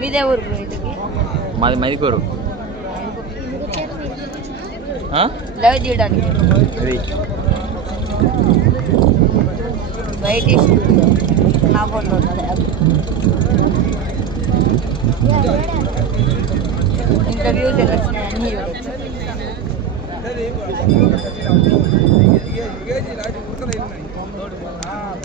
మీదే ఊరు బ్రో ఇంటికి మాది మైదుకూరు ఆ? లవ్ చేయడానికి అది బయట నా ఫోన్లో ఉన్నది ఇంటర్వ్యూస్ ఎలా వచ్చినాయి అన్నీ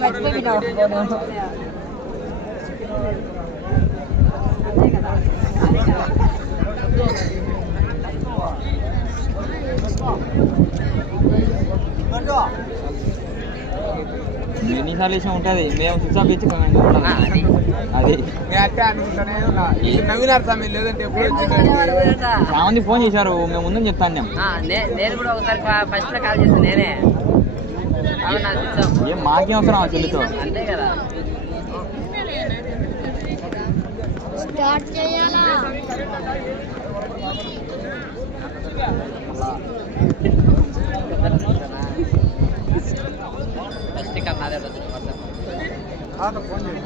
మర్చిపోయినావు ఫోను ఎన్నిసార్లు వేసిన ఉంటుంది. మేము స్విచ్ ఆఫ్ ఇచ్చి అది. చాలా మంది ఫోన్ చేశారు మేము ముందని చెప్తాను నేను. నేను కూడా ఒకసారి ఫస్ట్ కాల్ చేస్తాను నేనే. ఏం మాకేం అవసరం ఆ చెల్లితో అంతే కదా. స్టార్ట్ చేయాలా? ఫోన్ చేయండి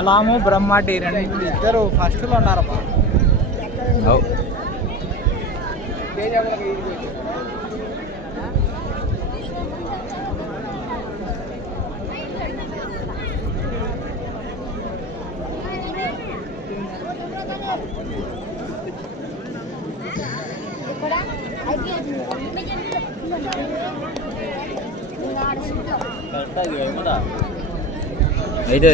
కలాము బ్రహ్మాటి రెండు ఇద్దరు ఫస్ట్లో ఉన్నారమ్మా అవు అయితే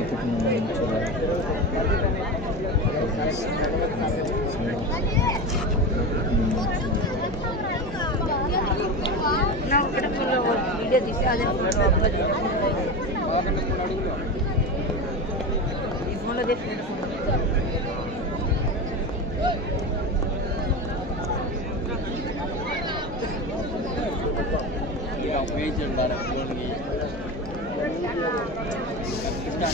ikut muncul Nah, kita punya video di sana.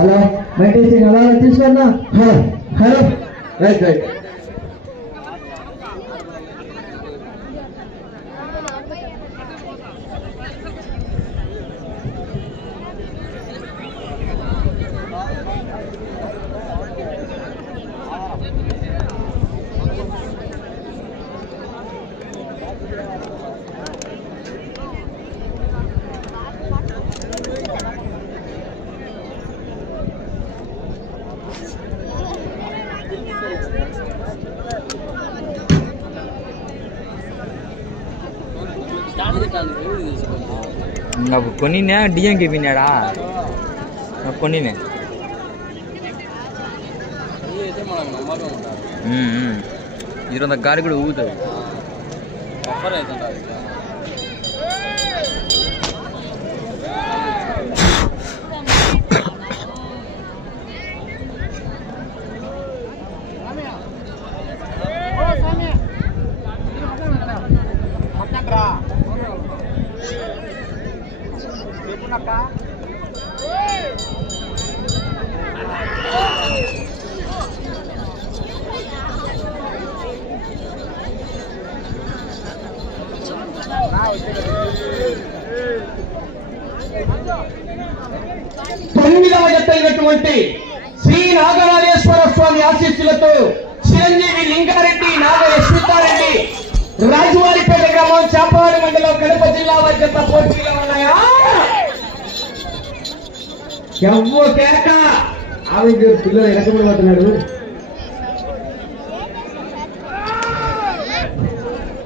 Hello maintain అలా తీసుకున్నా హలో హలో రైట్ రైట్ కొనినే డిఎంకి పిన్నాడా నాకు కొనినే ఇరవై గాలి కూడా ఊగుతుంది ఎవ్వో కేక ఆమె పిల్లలు వెనకబడి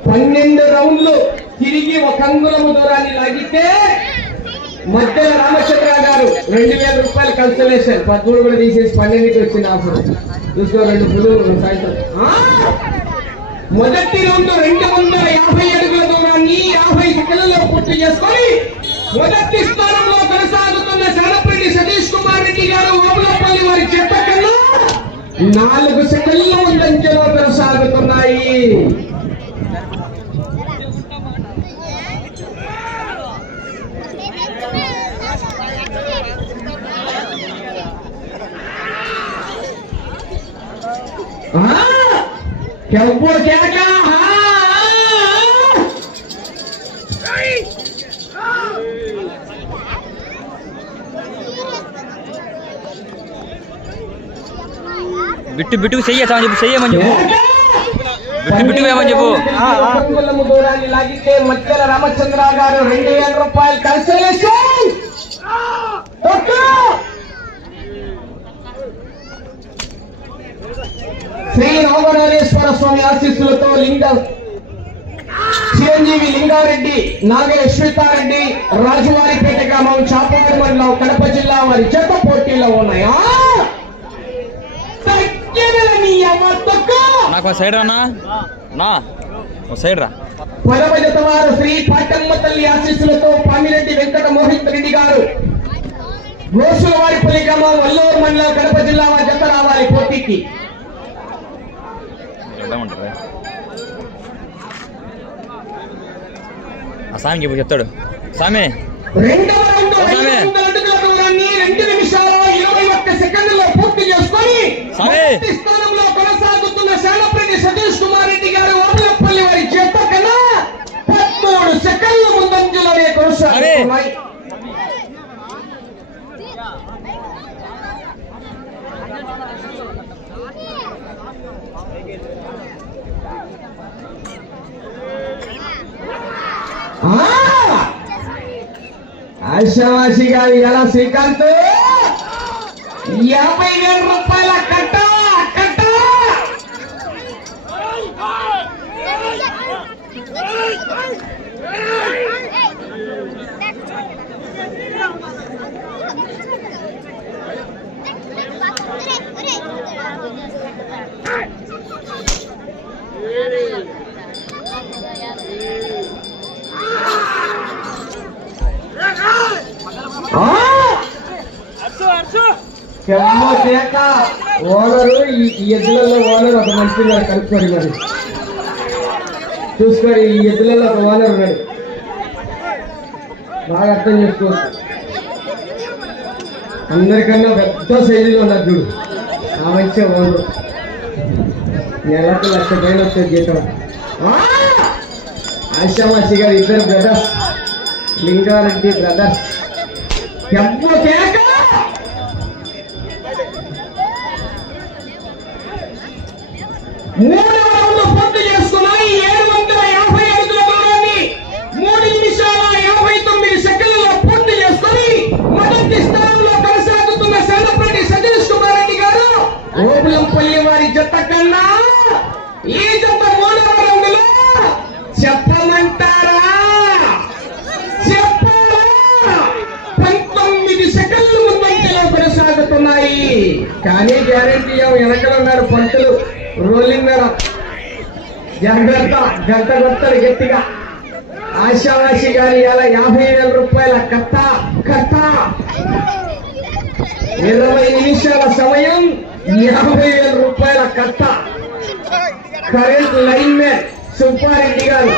పన్నెండు రౌండ్లు తిరిగి ఒక అంగుళము దూరాన్ని లాగితే మధ్య రామచంద్ర గారు రెండు వేల రూపాయలు కన్సలేషన్ పదమూడు కూడా తీసేసి పన్నెండుకి వచ్చింది ఆఫర్. చూసుకో రెండు పులువులు సాయంత్రం. మొదటి రౌండ్ రెండు వందల యాభై అడుగుల దూరాన్ని యాభై సెకండ్లలో పూర్తి చేసుకొని మొదటి స్థానంలో కొనసాగుతున్న శరణపల్లి సతీష్ కుమార్ రెడ్డి గారు ఓబులపల్లి వారి చెత్త కన్నా నాలుగు సెకండ్ల సంఖ్యలో కొనసాగుతున్నాయి ఆ! కెవ్వు కేక ఆ! బిట్టు బిట్టుకు చెయ్యమని చెప్పు చెయ్యమని చెప్పు. బిట్టు బిట్టుకు ఏమని చెప్పు. అంగుళము దూరాన్ని లాగితే మధ్యల రామచంద్ర గారు రెండు వేల రూపాయలు కన్సలేషన్ తొక్కు! శ్రీ రామనాథేశ్వర స్వామి ఆశీస్సులతో లింగ చిరంజీవి లింగారెడ్డి నాగ యశ్వితారెడ్డి రాజువారిపేట గ్రామం చాపూరు మండలం కడప జిల్లా వారి చేత పోటీలో ఉన్నాయా తక్కిన నీ అమ్మ తొక్కు! నాకు ఒక సైడ్ రానా నా ఒక సైడ్ రా. వారు శ్రీ పాటమ్మ తల్లి ఆశీస్సులతో పామిరెడ్డి వెంకట మోహిత్ రెడ్డి గారు. గ్రామం వల్లూరు మండలం కడప జిల్లా వారి జత రావాలి పోటీకి. ఆ చెప్పు చెప్తాడు. స్వామి రెండవ రౌండ్ శాలపల్లి సతీష్ కుమార్ రెడ్డి గారు ఓబులపల్లి వారి చేత కన్నా పదమూడు సెకండ్ల ముందంజలోనే కొనసాగుతున్నాయి ఆ! ఆశావాసి గారి ఎలా శ్రీకాంత్ యాభై వేల రూపాయల కట్ట ఆ! కెమ్మో కేక ఓనరు ఈ ఈ ఎద్దులలో ఓనర్ ఒక మనిషి ఉన్నాడు కలుపుకోండి చూసుకొని ఈ ఎద్దులలో ఒక ఓనర్ ఉన్నాడు. బాగా అర్థం చేసుకోవచ్చు అందరికన్నా పెద్ద శైలిలో ఉన్నారు చూడు. ఆ మంచి ఓనరు నెలకు లక్ష పైన వచ్చే జీతం. ఆశామాసి గారు ఇద్దరు బ్రదర్స్. లింగారెడ్డి బ్రదర్స్. ఎవ్వ కేక! మూడవ మొదటి స్థానంలో కొనసాగుతున్న సెలబ్రిటీ సతీష్ కుమార్ రెడ్డి గారు ఓబులంపల్లి వారి జత కన్నా ఈ జత మూడవ చెప్పమంటారా? పంతొమ్మిది సెకండ్లు ముందంజలో కొనసాగుతున్నాయి. కానీ గ్యారంటీ వెనకలు ఉన్నారు పంతులు. రోలింగ్ మీద జాగ్రత్త గంట కొట్టరు గట్టిగా. ఆశావాసి గారి అలా యాభై వేల రూపాయల కత్త కత్త. ఇరవై నిమిషాల సమయం యాభై వేల రూపాయల కట్ట. Current line man Subbareddy garu.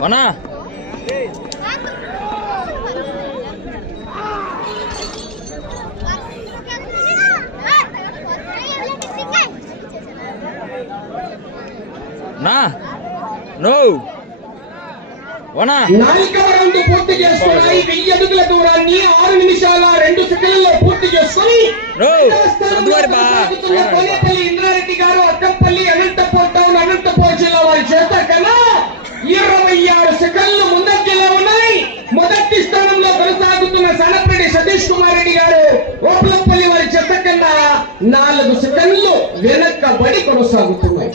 వనా? నా? నో. వనా? నాలుగవ రౌండ్ పూర్తి చేసుకున్నాయి వెయ్యి అడుగుల దూరాన్ని ఆరు నిమిషాల రెండు సెకండ్లలో పూర్తి చేసుకుని కోనేపల్లి ఇంద్రారెడ్డి గారు అక్కంపల్లి అనంతపూర్ టౌన్ అనంతపూర్ జిల్లా వారి చేత కన్నా ఇరవై ఆరు సెకండ్లు ముందంజలో ఉన్నాయి. మొదటి స్థానంలో కొనసాగుతున్న సనపరెడ్డి సతీష్ కుమార్ రెడ్డి గారు ఓపులపల్లి వారి చెత్త కన్నా నాలుగు సెకండ్లు వెనక్కబడి కొనసాగుతున్నాయి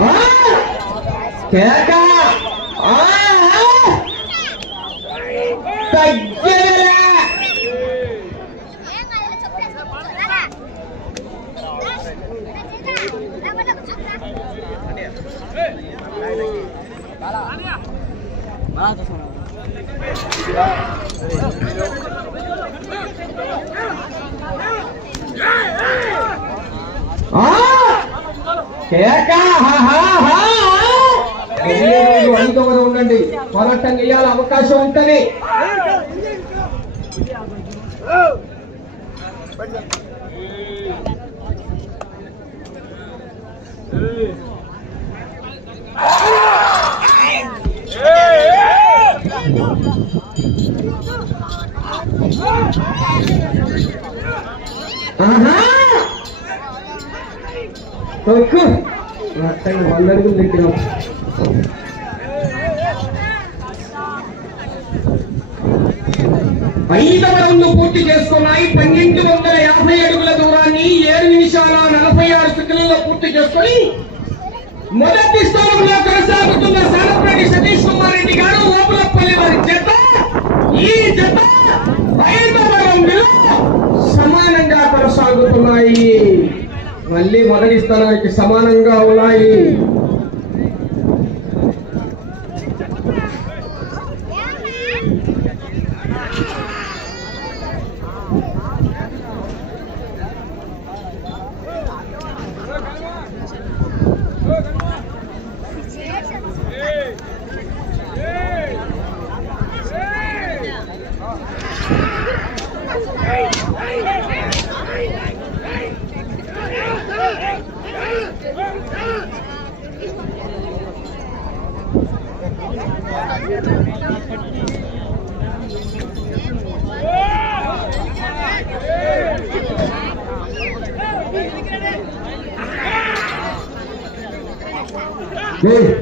ఆ! కేక! ఆ! తగ్గేదేలే! ఆ! కేక! హా, హా, హా! వెళ్ళే ఆయనతో కూడా ఉండండి. పోరాటం చేయాలి అవకాశం ఉంటుంది ఆహా! తొక్కు. మొత్తం వంద అడుగులు దగ్గర ఐదవ పూర్తి చేసుకున్నాయి. పన్నెండు వందల యాభై అడుగుల దూరాన్ని ఏడు నిమిషాల నలభై ఆరు సెకండ్లలో పూర్తి చేసుకొని మొదటి స్థానంలో కొనసాగుతున్న సానపరెడ్డి సతీష్ కుమార్ రెడ్డి గారు ఓపులపల్లి వారి జత. ఈ జత ఐదవ రౌండ్లో సమానంగా కొనసాగుతున్నాయి. మళ్ళీ మొదటి స్థానానికి సమానంగా ఉన్నాయి.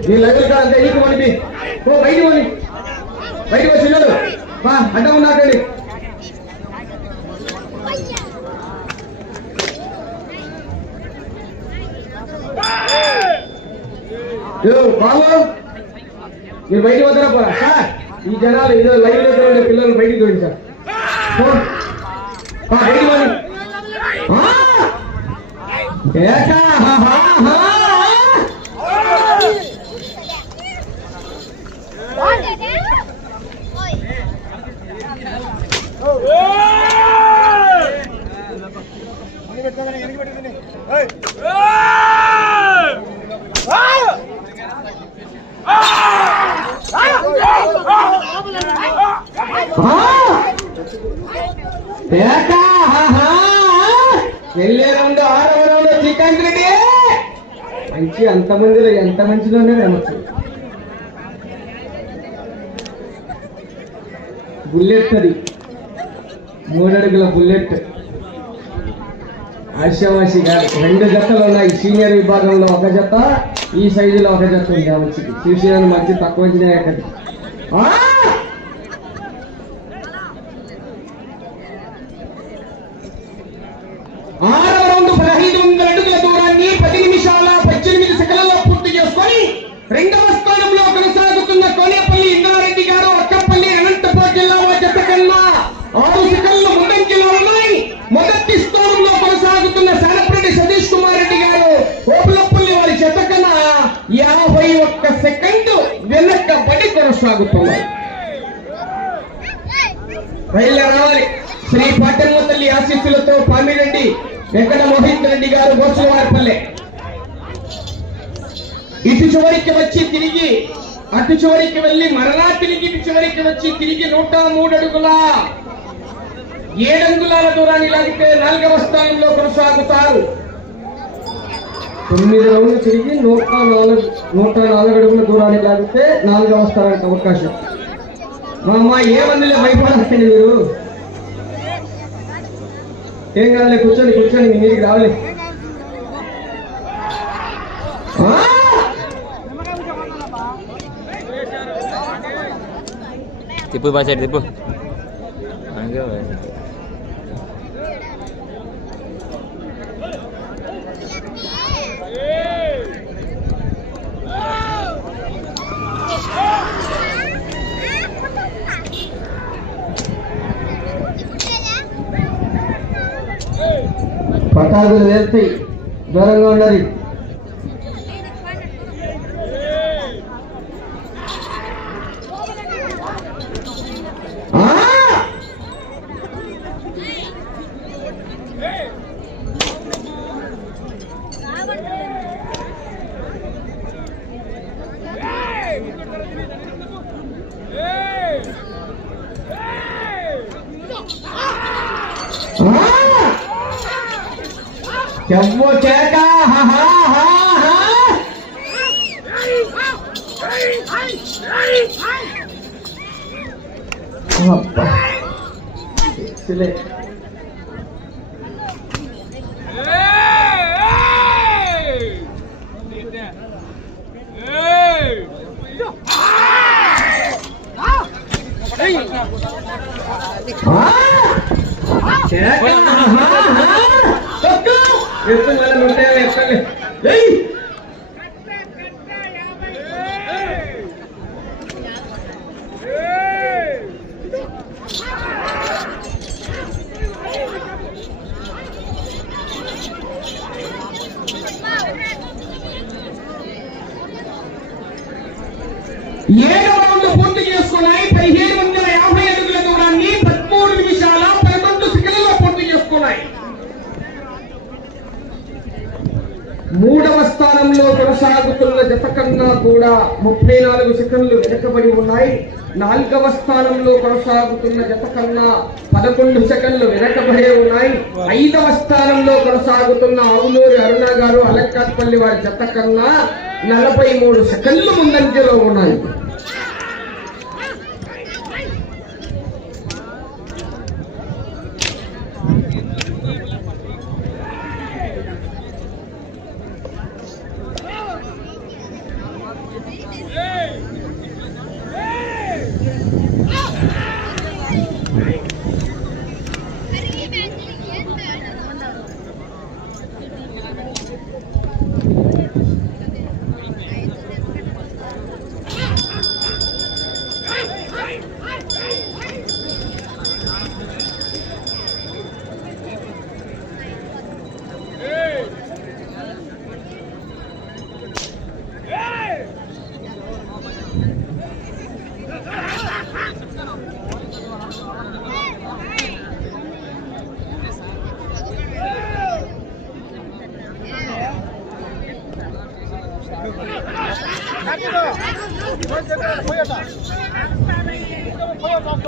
ఈ లెక్కలు కాదంటే నీకు మనిపి ఓ బయటికి పోని బయటికి వచ్చి ఉన్నాడు. బా అడ్డం ఉన్నాకండి బాబు. మీరు బయటికి వద్దరా పోరా సార్ ఈ జనాలు ఏదో లైవ్ దగ్గర ఉండే పిల్లలు బయటికి తోడి సార్ పో. బా, బయటికి పోని ఆ! ఏకా, హా, హా, హా. ఆ! ఏకా, హా, హా. వెళ్ళే రౌండ్ ఆరవ రౌండ్ శ్రీకాంత్ రెడ్డి మంచి అంత మందిలో ఎంత మంచిలోనే రమచ్చు బుల్లెట్ అది. మూడడుగుల బుల్లెట్. ఆశావాసి గారు రెండు జతలు ఉన్నాయి. సీనియర్ విభాగంలో ఒక జత ఈ సైజులో ఒక జత ఉంది ఆమె చూసి మంచి తక్కువ వచ్చినాయి అక్కడ. రెండవ స్థానంలో కొనసాగుతున్న కోనేపల్లి ఇంద్రారెడ్డి గారు అక్కపల్లి అనంతపురం జిల్లా వారి జత కన్నా ఆరు సెకండ్లు ముందంజలో ఉన్నాయి. మొదటి స్థానంలో కొనసాగుతున్న శానపరెడ్డి సతీష్ కుమార్ రెడ్డి గారు ఓపులపల్లి వారి జత కన్నా యాభై ఒక్క సెకండ్ వెనకబడి కొనసాగుతున్నారు. రైళ్ళ రావాలి. శ్రీ పాటమ్మ తల్లి ఆశీస్సులతో పామిరెడ్డి వెంకట మోహిత్ రెడ్డి గారు గోసువారిపల్లె. ఇటు చివరికి వచ్చి తిరిగి అటు చివరికి వెళ్ళి మరలా తిరిగి ఇటు చివరికి వచ్చి తిరిగి నూట మూడు అడుగుల ఏడంగుళాల దూరాన్ని లాగితే నాలుగవ స్థానంలో కొనసాగుతారు. తొమ్మిది రౌండ్లు తిరిగి నూట నాలుగు నూట నాలుగు అడుగుల దూరాన్ని లాగితే నాలుగవ స్థానానికి అవకాశం. మా అమ్మ ఏమందులే భయపడాలండి మీరు? ఏం కాదులే కూర్చోండి కూర్చోండి మీ మీదకి రావాలి. ఆ! తిప్పు బా సైడ్ తిప్పు అంతే పటాకులు వేస్తాయి దూరంగా ఉండాలి 好吧，对，对对。మూడవ స్థానంలో కొనసాగుతున్న జత కన్నా కూడా ముప్పై నాలుగు సెకండ్లు వెనకబడి ఉన్నాయి. నాలుగవ స్థానంలో కొనసాగుతున్న జత కన్నా పదకొండు సెకండ్లు వెనకబడే ఉన్నాయి. ఐదవ స్థానంలో కొనసాగుతున్న ఆవులూరి అరుణ గారు అలంకాట్పల్లి వారి జత కన్నా నలభై మూడు సెకండ్లు ముందంజలో ఉన్నాయి.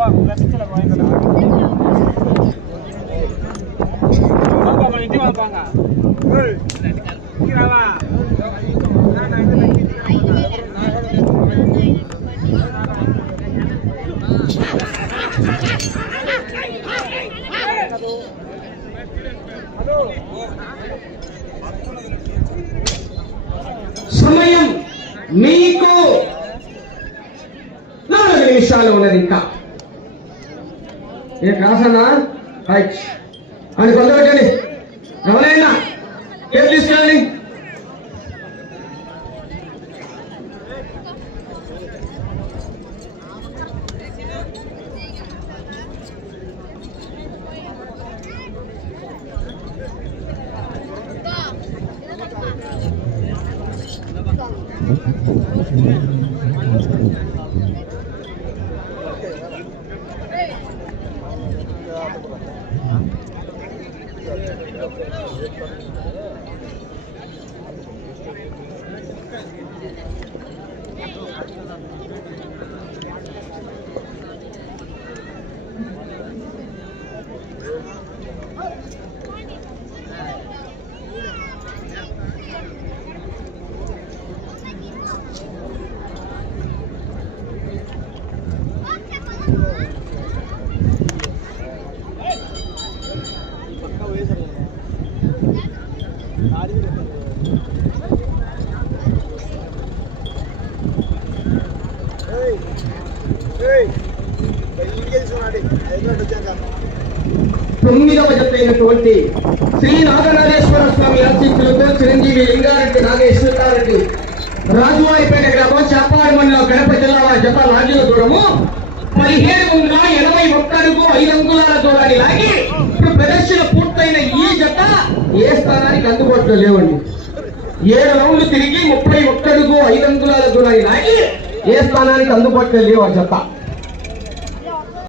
సమయం Thank you. శ్రీ నాగనాథేశ్వర స్వామి ఆశీస్సులతో చిరంజీవి లింగారెడ్డి నాగేశ్వరరారెడ్డి రాజువారిపేట గ్రామం చేపాడి మండలం కడప జిల్లా వారి జత లాగిన దూరము. పదిహేడు వందల ఎనభై ఒక్కరుకు ఐదు అంగుళాల దూరాన్ని లాగి ఇప్పుడు ప్రదర్శన పూర్తయిన ఈ జత ఏ స్థానానికి అందుబాటులో లేవండి. ఏడు రౌండ్లు తిరిగి ముప్పై ఒక్కరుకు ఐదు అంగుళాల దూరాన్ని లాగి ఏ స్థానానికి అందుబాటులో లేవు ఆ జత.